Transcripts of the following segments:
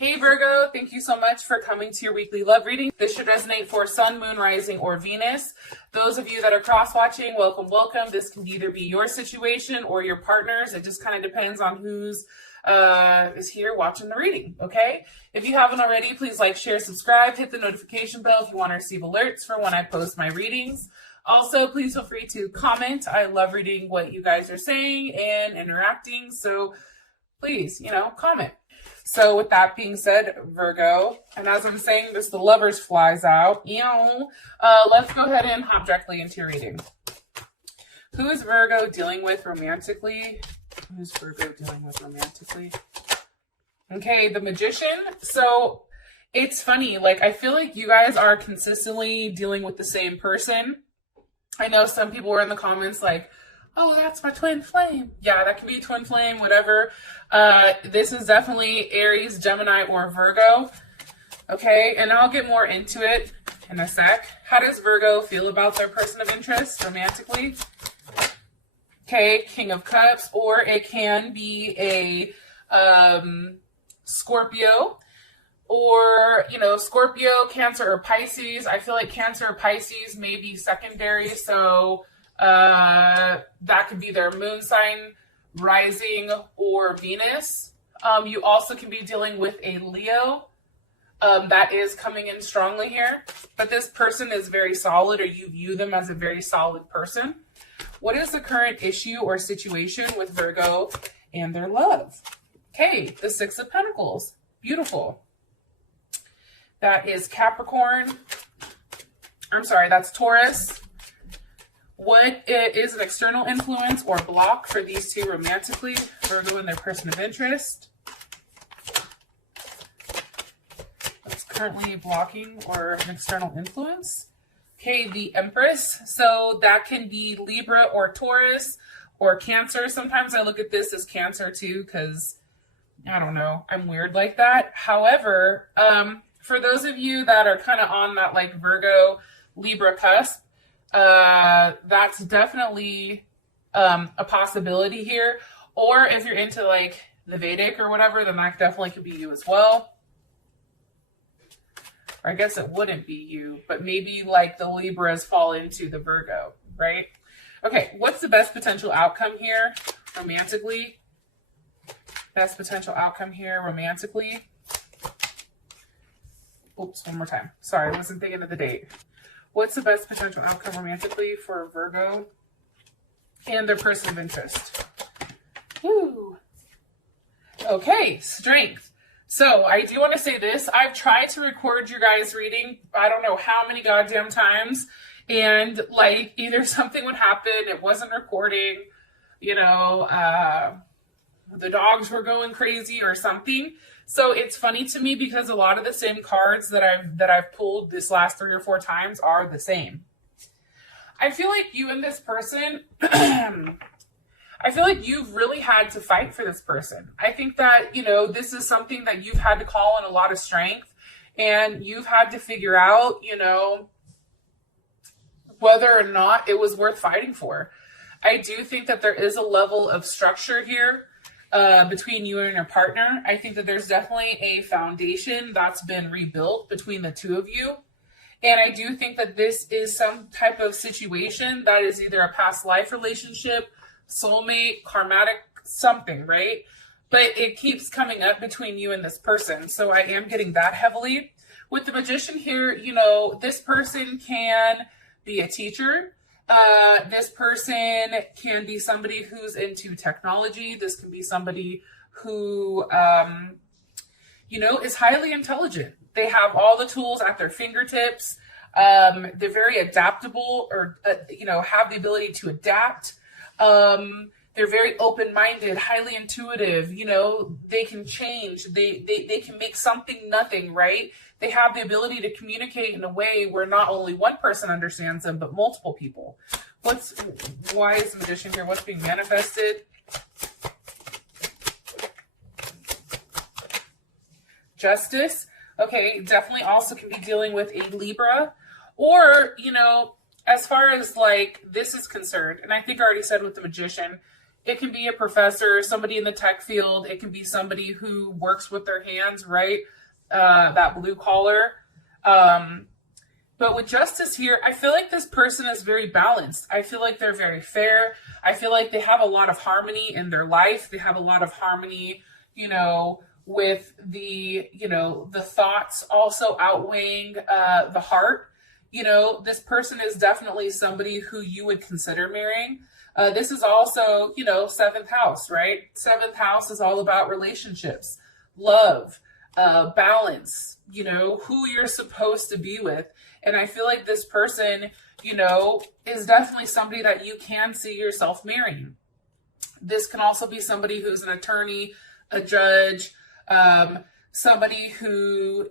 Hey Virgo, thank you so much for coming to your weekly love reading. This should resonate for Sun, Moon, Rising, or Venus. Those of you that are cross-watching, welcome, welcome. This can either be your situation or your partner's. It just kind of depends on who's is here watching the reading, okay? If you haven't already, please like, share, subscribe, hit the notification bell if you want to receive alerts for when I post my readings. Also, please feel free to comment. I love reading what you guys are saying and interacting, so please, comment. So with that being said, Virgo, and as I'm saying this, the lovers flies out. Let's go ahead and hop directly into your reading. Who is Virgo dealing with romantically? Who's Virgo dealing with romantically? Okay, the Magician. So it's funny, I feel like you guys are consistently dealing with the same person. I know some people were in the comments like, oh, that's my twin flame. Yeah, that can be a twin flame, whatever. This is definitely Aries, Gemini, or Virgo. Okay, and I'll get more into it in a sec. How does Virgo feel about their person of interest romantically? Okay, King of Cups, or it can be a Scorpio, or, Scorpio, Cancer, or Pisces. I feel like Cancer or Pisces may be secondary, so that could be their moon sign, rising, or Venus. You also can be dealing with a Leo that is coming in strongly here, but this person is very solid, or you view them as a very solid person. What is the current issue or situation with Virgo and their love? Okay, the Six of Pentacles. Beautiful. That is Capricorn. I'm sorry, that's Taurus. What is an external influence or block for these two romantically, Virgo and their person of interest? That's currently blocking or an external influence. Okay, the Empress. So that can be Libra or Taurus or Cancer. Sometimes I look at this as Cancer too because, I don't know, I'm weird like that. However, for those of you that are kind of on that Virgo, Libra cusp, that's definitely a possibility here. Or if you're into the Vedic or whatever, then that definitely could be you as well. Or I guess it wouldn't be you, but maybe the Libras fall into the Virgo, right? Okay, what's the best potential outcome here romantically? Best potential outcome here romantically. Oops, one more time. Sorry, I wasn't thinking of the date. What's the best potential outcome romantically for Virgo and their person of interest? Woo. Okay, Strength. So I do want to say this. I've tried to record your guys' reading, I don't know how many goddamn times, and either something would happen, it wasn't recording, the dogs were going crazy or something. So it's funny to me because a lot of the same cards that I've pulled this last 3 or 4 times are the same. I feel like you and this person, I feel like you've really had to fight for this person. I think that, this is something that you've had to call in a lot of strength, and you've had to figure out, whether or not it was worth fighting for. I do think that there is a level of structure here between you and your partner. I think that there's definitely a foundation that's been rebuilt between the two of you. And I do think that this is some type of situation that is either a past life relationship, soulmate, karmatic, something, right? But it keeps coming up between you and this person. So I am getting that heavily. With the Magician here, this person can be a teacher. This person can be somebody who's into technology. This can be somebody who, is highly intelligent. They have all the tools at their fingertips. They're very adaptable, or, have the ability to adapt. They're very open-minded, highly intuitive. They can change. They can make something nothing, right? They have the ability to communicate in a way where not only one person understands them, but multiple people. Why is the Magician here? What's being manifested? Justice. Okay, definitely also can be dealing with a Libra, or, as far as this is concerned, and I think I already said with the Magician, It can be a professor, somebody in the tech field. It can be somebody who works with their hands, right? That blue collar. But with justice here, I feel like this person is very balanced. I feel like they're very fair. I feel like they have a lot of harmony in their life. They have a lot of harmony, with the thoughts also outweighing the heart. This person is definitely somebody who you would consider marrying. This is also, seventh house, right? Seventh house is all about relationships, love, balance, who you're supposed to be with. And I feel like this person, is definitely somebody that you can see yourself marrying. This can also be somebody who's an attorney, a judge, somebody who,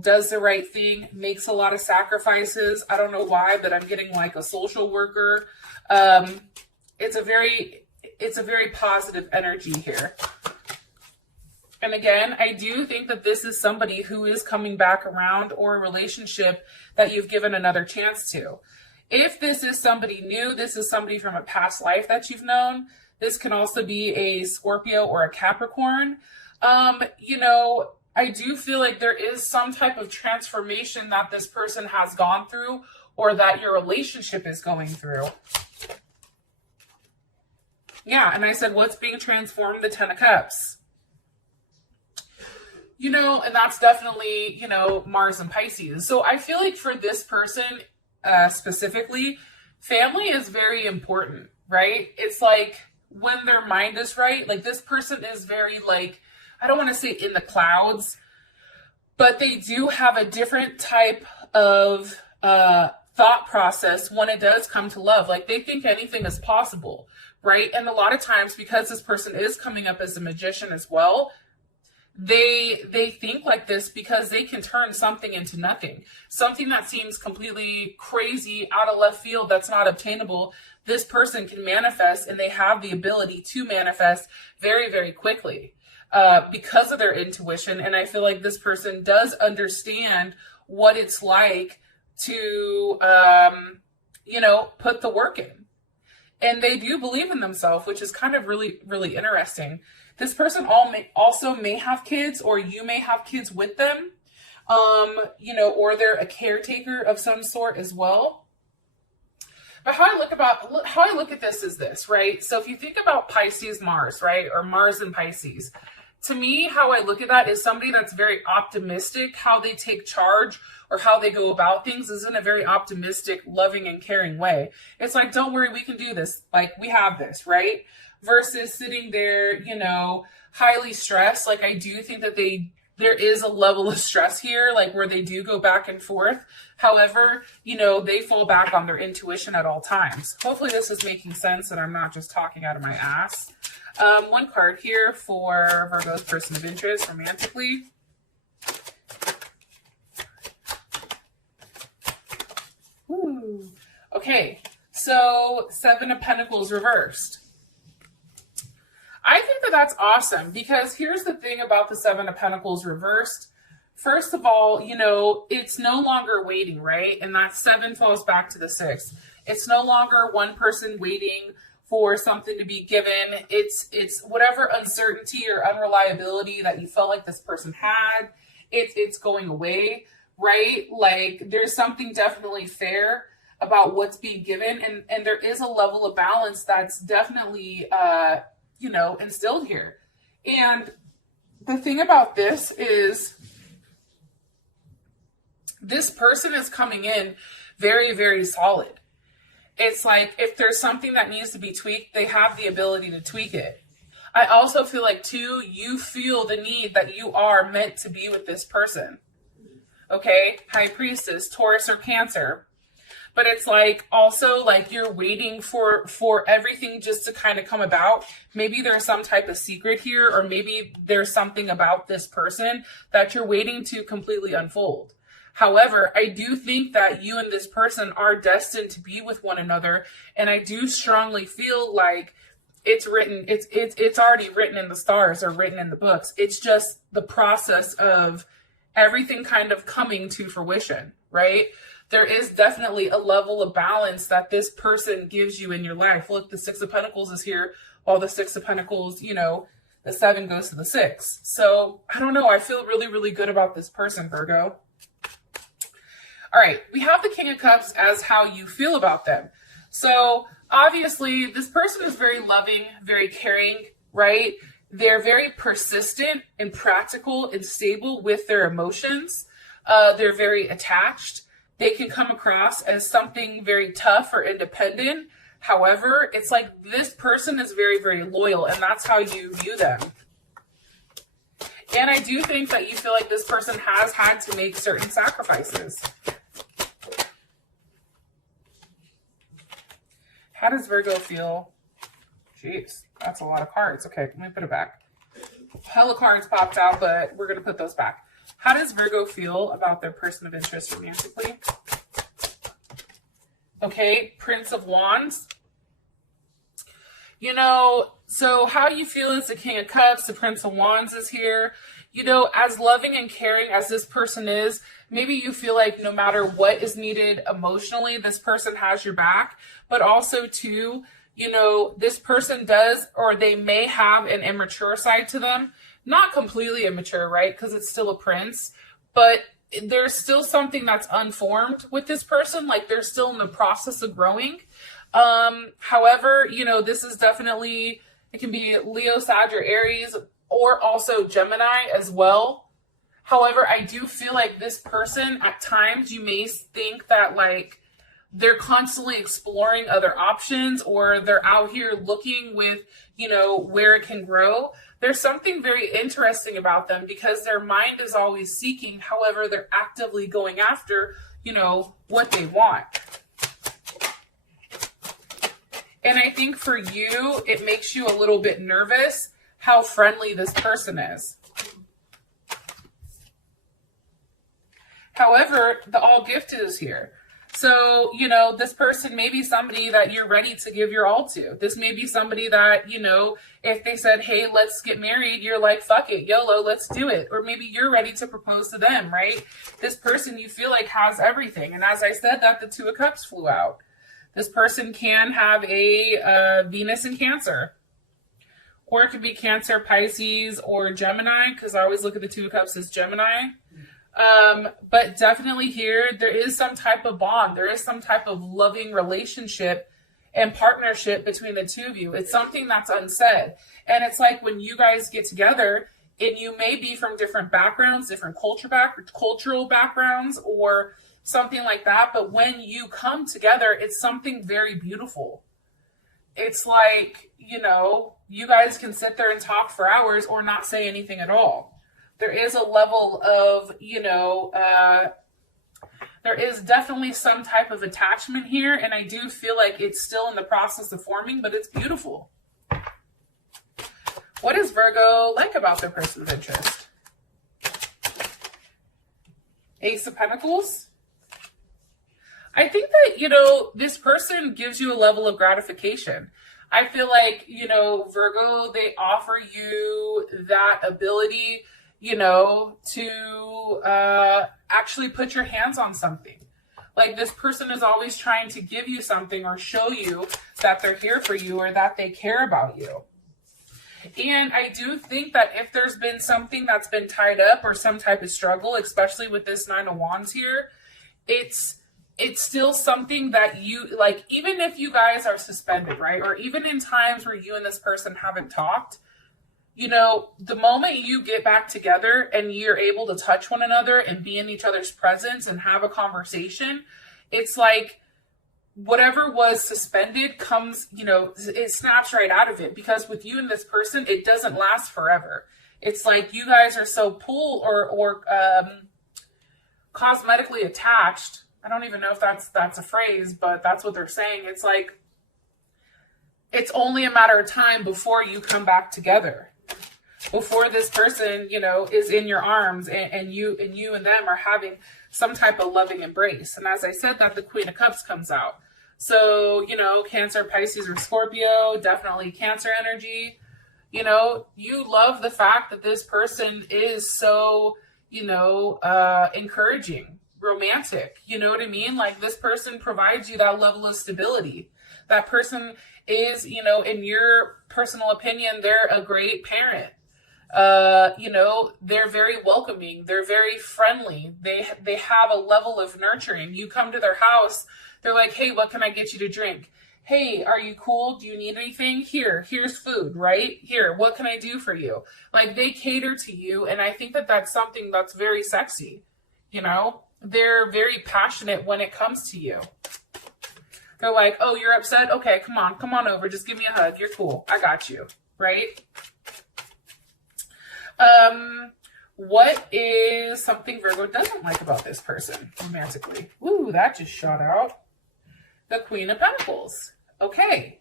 does the right thing, makes a lot of sacrifices. I don't know why, but I'm getting like a social worker. It's a very positive energy here. And again, I do think that this is somebody who is coming back around, or a relationship that you've given another chance to. If this is somebody new, this is somebody from a past life that you've known. This can also be a Scorpio or a Capricorn. I do feel like there is some type of transformation that this person has gone through, or that your relationship is going through. Yeah, and I said, what's being transformed? The Ten of Cups. And that's definitely, Mars and Pisces. So I feel like for this person specifically, family is very important, right? It's like when their mind is right, like this person is very like, I don't want to say in the clouds, but they do have a different type of thought process when it does come to love. Like they think anything is possible, right? And a lot of times, because this person is coming up as a magician as well, they think like this because they can turn something into nothing. Something that seems completely crazy, out of left field, that's not obtainable, this person can manifest, and they have the ability to manifest very, very quickly because of their intuition. And I feel like this person does understand what it's like to, put the work in. And they do believe in themselves, which is kind of really, really interesting. This person also may have kids, or you may have kids with them, or they're a caretaker of some sort as well. But how I look at this is this, right? So if you think about Pisces Mars, right, or Mars and Pisces, to me, how I look at that is somebody that's very optimistic. How they take charge or how they go about things is in a very optimistic, loving, and caring way. It's like, don't worry, we can do this. Like, we have this, right? Versus sitting there, highly stressed. Like, I do think that there is a level of stress here, like where they do go back and forth. However, they fall back on their intuition at all times. Hopefully this is making sense and I'm not just talking out of my ass. One card here for Virgo's person of interest romantically. Ooh. Okay, so Seven of Pentacles reversed. I think that that's awesome, because here's the thing about the Seven of Pentacles reversed. First of all, it's no longer waiting, right? And that 7 falls back to the 6. It's no longer one person waiting for something to be given. It's whatever uncertainty or unreliability that you felt like this person had, it's going away, right? Like, there's something definitely fair about what's being given, and there is a level of balance that's definitely instilled here. And the thing about this is, this person is coming in very, very solid. It's like, if there's something that needs to be tweaked, they have the ability to tweak it. I also feel like, too, you feel the need that you are meant to be with this person. Okay? High Priestess, Taurus or Cancer. But it's like, also, like, you're waiting for everything just to kind of come about. Maybe there's some type of secret here, or maybe there's something about this person that you're waiting to completely unfold. However, I do think that you and this person are destined to be with one another, and I do strongly feel like it's written, it's already written in the stars or written in the books. It's just the process of everything kind of coming to fruition, right? There is definitely a level of balance that this person gives you in your life. Look, the Six of Pentacles is here while the Six of Pentacles, the 7 goes to the 6. So I don't know. I feel really, really good about this person, Virgo. All right. We have the King of Cups as how you feel about them. So obviously this person is very loving, very caring, right? They're very persistent and practical and stable with their emotions. They're very attached. They can come across as something very tough or independent. However, it's like this person is very, very loyal, and that's how you view them. And I do think that you feel like this person has had to make certain sacrifices. How does Virgo feel? Jeez, that's a lot of cards. Okay, let me put it back. Hella cards popped out, but we're going to put those back. How does Virgo feel about their person of interest romantically? Okay, Prince of Wands. So how you feel is the King of Cups, the Prince of Wands is here. As loving and caring as this person is, maybe you feel like no matter what is needed emotionally, this person has your back. But also, too, this person does, or they may have an immature side to them. Not completely immature, right? Because it's still a prince. But there's still something that's unformed with this person. Like they're still in the process of growing. However, this is definitely, it can be Leo, Sag, or Aries, or also Gemini as well. However, I do feel like this person, at times, you may think that like they're constantly exploring other options, or they're out here looking with, where it can grow. There's something very interesting about them because their mind is always seeking. However, they're actively going after, what they want. And I think for you, it makes you a little bit nervous how friendly this person is. However, the all gifted is here. So, this person may be somebody that you're ready to give your all to. This may be somebody that, if they said, hey, let's get married, you're like, fuck it, YOLO, let's do it. Or maybe you're ready to propose to them, right? This person you feel like has everything. And as I said, that the Two of Cups flew out. This person can have a Venus in Cancer. Or it could be Cancer, Pisces, or Gemini, because I always look at the Two of Cups as Gemini. But definitely here, there is some type of bond. There is some type of loving relationship and partnership between the two of you. It's something that's unsaid. And it's like when you guys get together, and you may be from different backgrounds, different cultural backgrounds, or something like that. But when you come together, it's something very beautiful. It's like, you guys can sit there and talk for hours or not say anything at all. There is a level of, there is definitely some type of attachment here. And I do feel like it's still in the process of forming, but it's beautiful. What does Virgo like about their person of interest? Ace of Pentacles. I think that, this person gives you a level of gratification. I feel like, Virgo, they offer you that ability, to actually put your hands on something. Like this person is always trying to give you something or show you that they're here for you or that they care about you. And I do think that if there's been something that's been tied up or some type of struggle, especially with this Nine of Wands here, it's still something that you, like, even if you guys are suspended, right? Or even in times where you and this person haven't talked, the moment you get back together and you're able to touch one another and be in each other's presence and have a conversation, it's like whatever was suspended comes, it snaps right out of it. Because with you and this person, it doesn't last forever. It's like you guys are so or cosmetically attached. I don't even know if that's a phrase, but that's what they're saying. It's like, it's only a matter of time before you come back together. Before this person, is in your arms and you and them are having some type of loving embrace. And as I said, that the Queen of Cups comes out. So, Cancer, Pisces, or Scorpio, definitely Cancer energy. You love the fact that this person is so, encouraging, romantic. You know what I mean? Like this person provides you that level of stability. That person is, you know, in your personal opinion, they're a great parent. You know, they're very welcoming. They're very friendly. They have a level of nurturing. You come to their house, they're like, hey, what can I get you to drink? Hey, are you cool? Do you need anything? Here's food, right? Here, what can I do for you? Like, they cater to you. And I think that that's something that's very sexy. You know, they're very passionate when it comes to you. They're like, oh, you're upset? Okay, come on over. Just give me a hug. You're cool. I got you, right? What is something Virgo doesn't like about this person romantically? Ooh, that just shot out. The Queen of Pentacles. Okay.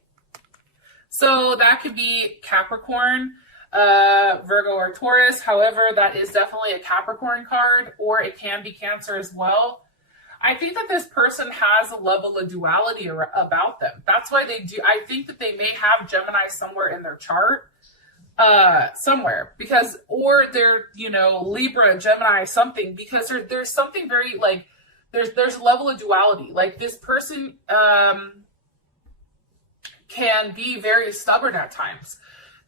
So that could be Capricorn, Virgo, or Taurus. However, that is definitely a Capricorn card, or it can be Cancer as well. I think that this person has a level of duality about them. That's why they do. I think that they may have Gemini somewhere in their chart. Somewhere, because, or they're, you know, Libra, Gemini, something, because there's something very, like, there's a level of duality. Like, this person can be very stubborn at times.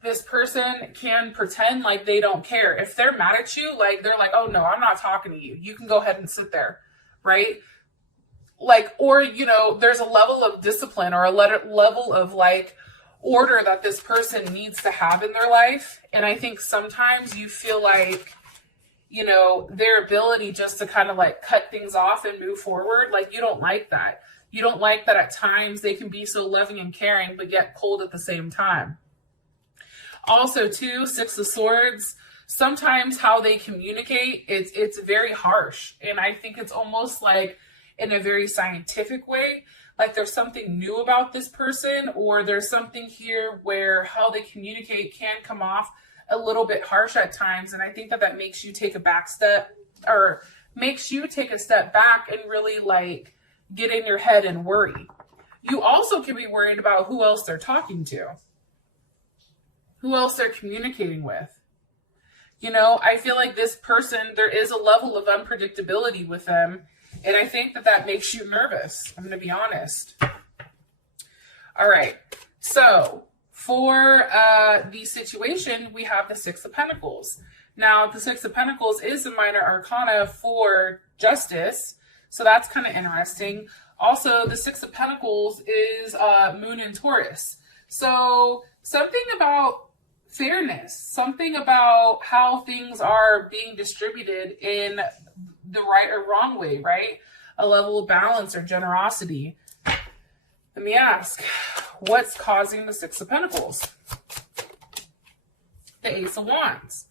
This person can pretend like they don't care. If they're mad at you, like, they're like, oh no, I'm not talking to you. You can go ahead and sit there, right? Like, or, you know, there's a level of discipline or a level of, like, order that this person needs to have in their life. And I think sometimes you feel like, you know, their ability just to kind of like cut things off and move forward, like, you don't like that. You don't like that at times they can be so loving and caring, but yet cold at the same time. Also, too, Six of Swords, sometimes how they communicate, it's very harsh. And I think it's almost like in a very scientific way. Like, there's something new about this person, or there's something here where how they communicate can come off a little bit harsh at times. And I think that that makes you take a back step, or makes you take a step back and really, like, get in your head and worry. You also can be worried about who else they're talking to, who else they're communicating with. You know, I feel like this person, there is a level of unpredictability with them. And I think that that makes you nervous. I'm going to be honest. All right. So for the situation, we have the Six of Pentacles. Now, the Six of Pentacles is a minor arcana for justice. So that's kind of interesting. Also, the Six of Pentacles is Moon in Taurus. So something about fairness, something about how things are being distributed in the right or wrong way, right? A level of balance or generosity. Let me ask, what's causing the Six of Pentacles? The Ace of Wands.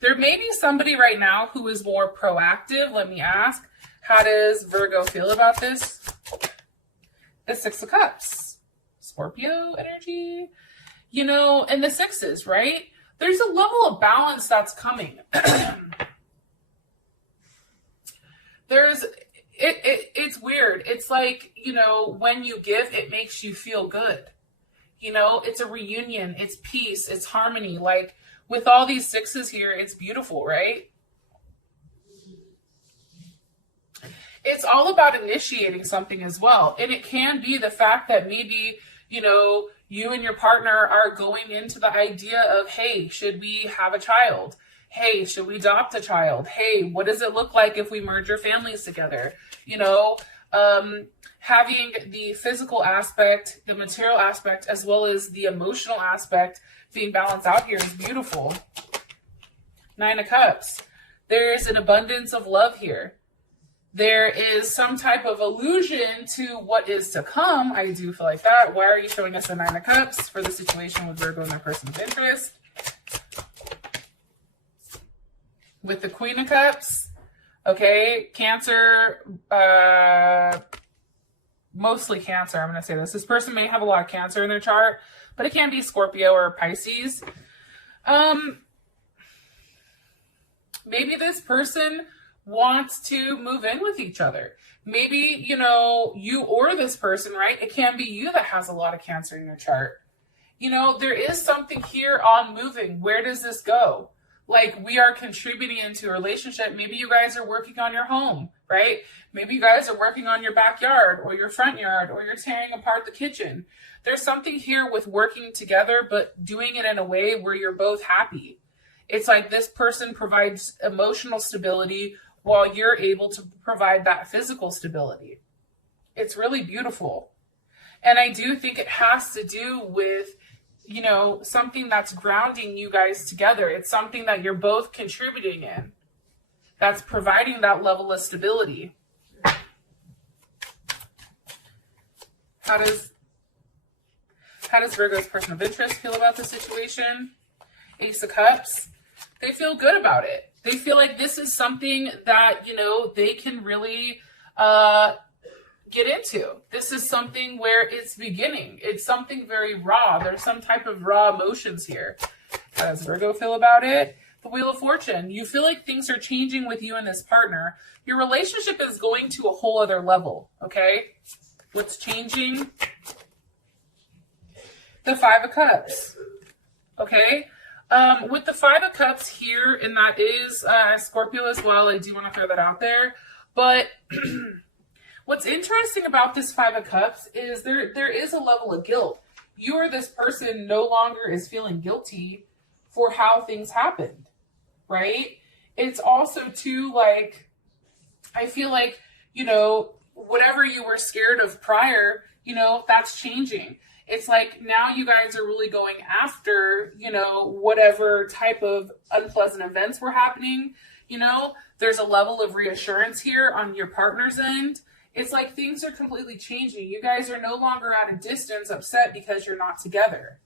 There may be somebody right now who is more proactive. Let me ask, how does Virgo feel about this? The Six of Cups. Scorpio energy. You know, and the sixes, right? There's a level of balance that's coming. It's weird. It's like, you know, when you give, it makes you feel good. You know, it's a reunion, it's peace, it's harmony. Like, with all these sixes here, it's beautiful, right? It's all about initiating something as well. And it can be the fact that maybe, you know, you and your partner are going into the idea of, hey, should we have a child? Hey, should we adopt a child? Hey, what does it look like if we merge our families together? You know, having the physical aspect, the material aspect, as well as the emotional aspect being balanced out here is beautiful. Nine of Cups. There's an abundance of love here. There is some type of allusion to what is to come. I do feel like that. Why are you showing us the Nine of Cups for the situation with Virgo and their person of interest? With the Queen of Cups, okay, Cancer, mostly Cancer, I'm going to say this. This person may have a lot of Cancer in their chart, but it can be Scorpio or Pisces. Maybe this person wants to move in with each other. Maybe, you know, you or this person, right? It can be you that has a lot of Cancer in your chart. You know, there is something here on moving. Where does this go? Like, we are contributing into a relationship. Maybe you guys are working on your home, right? Maybe you guys are working on your backyard or your front yard, or you're tearing apart the kitchen. There's something here with working together, but doing it in a way where you're both happy. It's like this person provides emotional stability while you're able to provide that physical stability. It's really beautiful. And I do think it has to do with, you know, something that's grounding you guys together. It's something that you're both contributing in, that's providing that level of stability. How does Virgo's person of interest feel about the situation? Ace of Cups. They feel good about it. They feel like this is something that, you know, they can really get into. This is something where it's beginning. It's something very raw. There's some type of raw emotions here. How does Virgo feel about it? The Wheel of Fortune. You feel like things are changing with you and this partner. Your relationship is going to a whole other level, okay? What's changing? The Five of Cups, okay? With the Five of Cups here, and that is Scorpio as well. I do want to throw that out there. But what's interesting about this Five of Cups is there is a level of guilt. You or this person no longer is feeling guilty for how things happened, right? It's also too, like, I feel like, you know, whatever you were scared of prior, you know, that's changing. It's like now you guys are really going after, you know, whatever type of unpleasant events were happening. You know, there's a level of reassurance here on your partner's end. It's like things are completely changing. You guys are no longer at a distance upset because you're not together.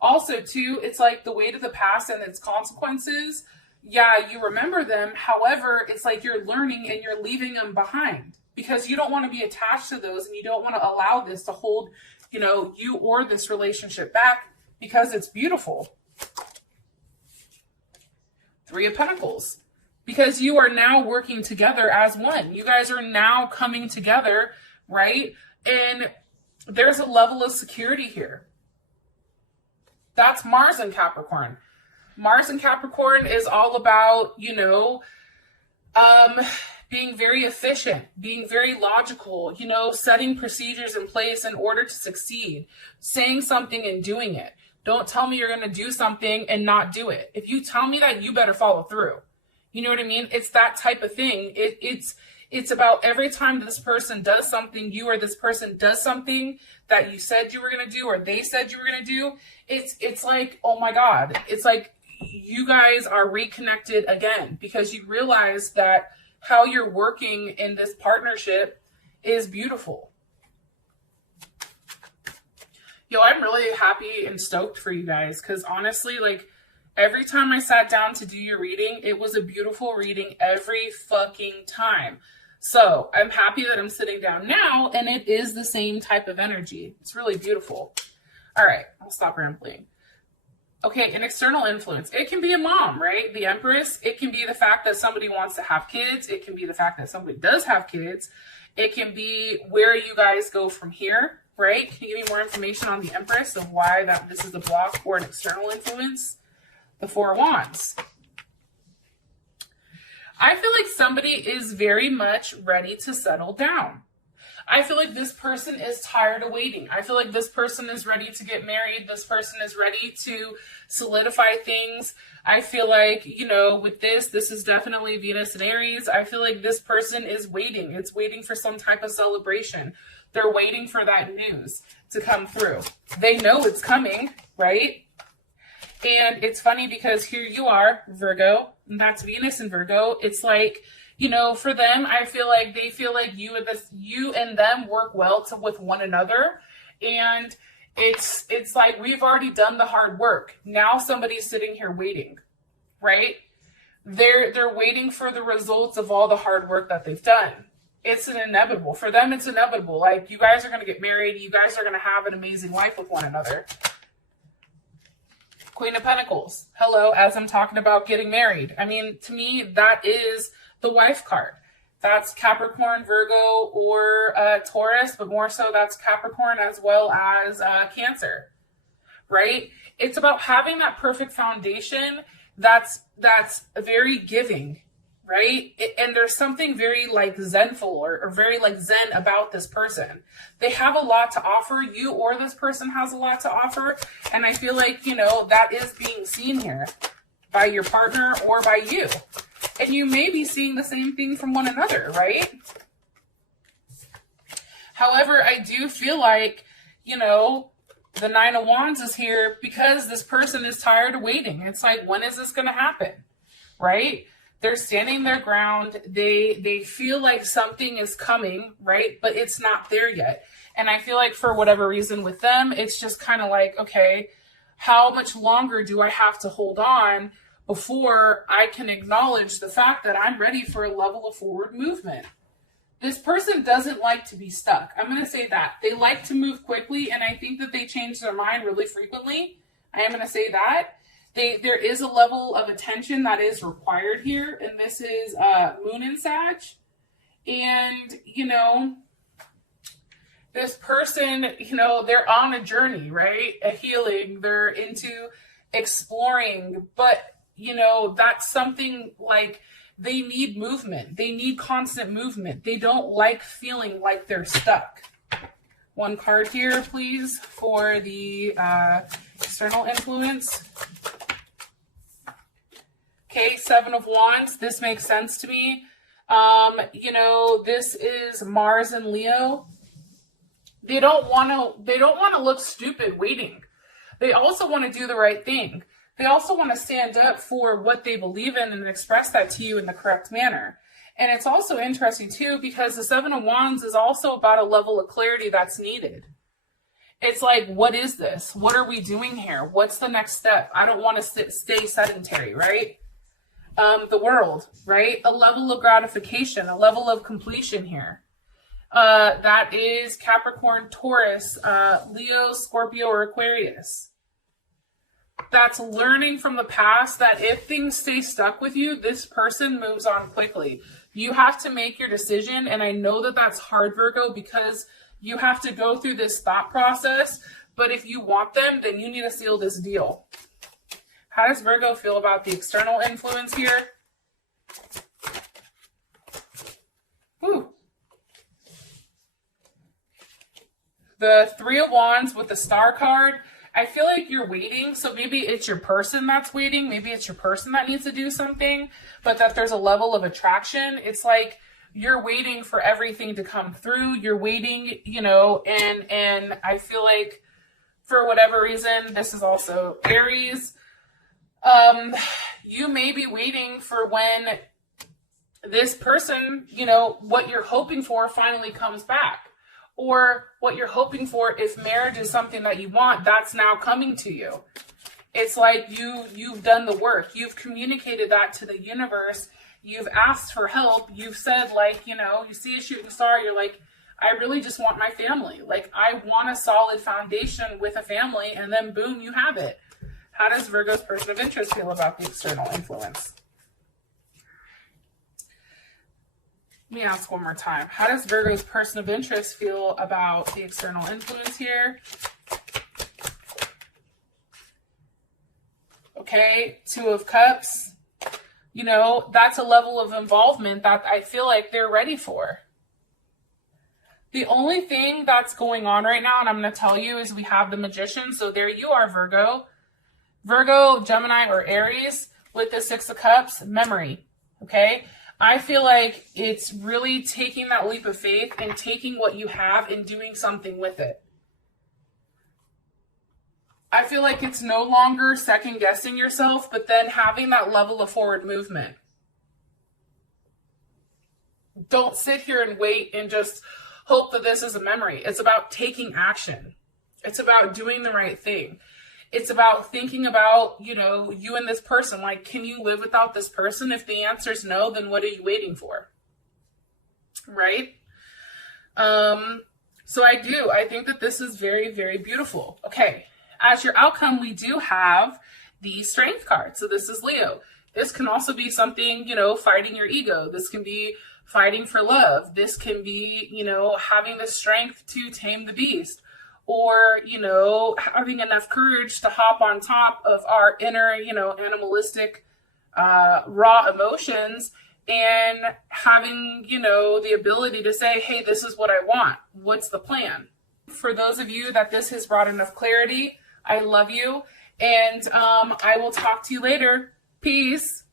Also, too, it's like the weight of the past and its consequences. Yeah, you remember them. However, it's like you're learning and you're leaving them behind because you don't want to be attached to those, and you don't want to allow this to hold, you know, you or this relationship back because it's beautiful. Three of Pentacles. Because you are now working together as one. You guys are now coming together, right? And there's a level of security here. That's Mars in Capricorn. Mars in Capricorn is all about, you know, being very efficient, being very logical, you know, setting procedures in place in order to succeed, saying something and doing it. Don't tell me you're going to do something and not do it. If you tell me that, you better follow through. You know what I mean? It's that type of thing. It's about every time this person does something, you or this person does something that you said you were going to do or they said you were going to do. It's like, oh my God. It's like you guys are reconnected again because you realize that how you're working in this partnership is beautiful. Yo, I'm really happy and stoked for you guys because honestly, like, every time I sat down to do your reading, it was a beautiful reading every fucking time. So I'm happy that I'm sitting down now and it is the same type of energy. It's really beautiful. All right, I'll stop rambling. Okay, an external influence. It can be a mom, right? The Empress. It can be the fact that somebody wants to have kids. It can be the fact that somebody does have kids. It can be where you guys go from here, right? Can you give me more information on the Empress of why that this is a block or an external influence? The Four of Wands. I feel like somebody is very much ready to settle down. I feel like this person is tired of waiting. I feel like this person is ready to get married. This person is ready to solidify things. I feel like, you know, with this is definitely Venus and Aries. I feel like this person is waiting. It's waiting for some type of celebration. They're waiting for that news to come through. They know it's coming, right? And it's funny because here you are, Virgo, and that's Venus in Virgo. It's like, you know, for them, I feel like they feel like you and them work well with one another. And it's like we've already done the hard work. Now somebody's sitting here waiting, right? They're waiting for the results of all the hard work that they've done. It's an inevitable. For them, it's inevitable. Like, you guys are going to get married. You guys are going to have an amazing life with one another. Queen of Pentacles. Hello, as I'm talking about getting married. I mean, to me, that is the wife card. That's Capricorn, Virgo, or Taurus, but more so that's Capricorn as well as Cancer, right? It's about having that perfect foundation that's very giving, right? And there's something very like zenful or very like zen about this person. They have a lot to offer. You or this person has a lot to offer. And I feel like, you know, that is being seen here by your partner or by you. And you may be seeing the same thing from one another, right? However, I do feel like, you know, the Nine of Wands is here because this person is tired of waiting. It's like, when is this going to happen? Right? They're standing their ground. They feel like something is coming, right? But it's not there yet. And I feel like for whatever reason with them, it's just kind of like, okay, how much longer do I have to hold on before I can acknowledge the fact that I'm ready for a level of forward movement? This person doesn't like to be stuck. I'm going to say that. They like to move quickly, and I think that they change their mind really frequently. I am going to say that. There is a level of attention that is required here, and this is Moon in Sag. And, you know, this person, you know, they're on a journey, right? A healing. They're into exploring, but, you know, that's something like they need movement. They need constant movement. They don't like feeling like they're stuck. One card here, please, for the external influence. Okay, Seven of Wands. This makes sense to me. You know, this is Mars and Leo. They don't want to look stupid waiting. They also want to do the right thing. They also want to stand up for what they believe in and express that to you in the correct manner. And it's also interesting too, because the Seven of Wands is also about a level of clarity that's needed. It's like, what is this? What are we doing here? What's the next step? I don't want to stay sedentary, right? The World, right? A level of gratification, a level of completion here. That is Capricorn, Taurus, Leo, Scorpio, or Aquarius. That's learning from the past that if things stay stuck with you, this person moves on quickly. You have to make your decision, and I know that that's hard, Virgo, because you have to go through this thought process, but if you want them, then you need to seal this deal. How does Virgo feel about the external influence here? Whew. The Three of Wands with the Star card. I feel like you're waiting, so maybe it's your person that's waiting. Maybe it's your person that needs to do something, but that there's a level of attraction. It's like you're waiting for everything to come through. You're waiting, you know, and I feel like for whatever reason, this is also Aries. You may be waiting for when this person, you know, what you're hoping for finally comes back. Or what you're hoping for, if marriage is something that you want, that's now coming to you. It's like you've done the work. You've communicated that to the universe. You've asked for help. You've said, like, you know, you see a shooting star, you're like, I really just want my family. Like, I want a solid foundation with a family, and then boom, you have it. How does Virgo's person of interest feel about the external influence? Let me ask one more time. How does Virgo's person of interest feel about the external influence here? Okay, Two of Cups. You know, that's a level of involvement that I feel like they're ready for. The only thing that's going on right now, and I'm going to tell you, is we have the Magician. So there you are, Virgo. Virgo, Gemini, or Aries with the Six of Cups, memory. Okay? I feel like it's really taking that leap of faith and taking what you have and doing something with it. I feel like it's no longer second guessing yourself, but then having that level of forward movement. Don't sit here and wait and just hope that this is a memory. It's about taking action. It's about doing the right thing. It's about thinking about, you know, you and this person. Like, can you live without this person? If the answer is no, then what are you waiting for? Right? So I think that this is very, very beautiful. Okay. As your outcome, we do have the Strength card. So this is Leo. This can also be something, you know, fighting your ego. This can be fighting for love. This can be, you know, having the strength to tame the beast. Or, you know, having enough courage to hop on top of our inner, you know, animalistic raw emotions and having, the ability to say, hey, this is what I want. What's the plan? For those of you that this has brought enough clarity, I love you. And I will talk to you later. Peace.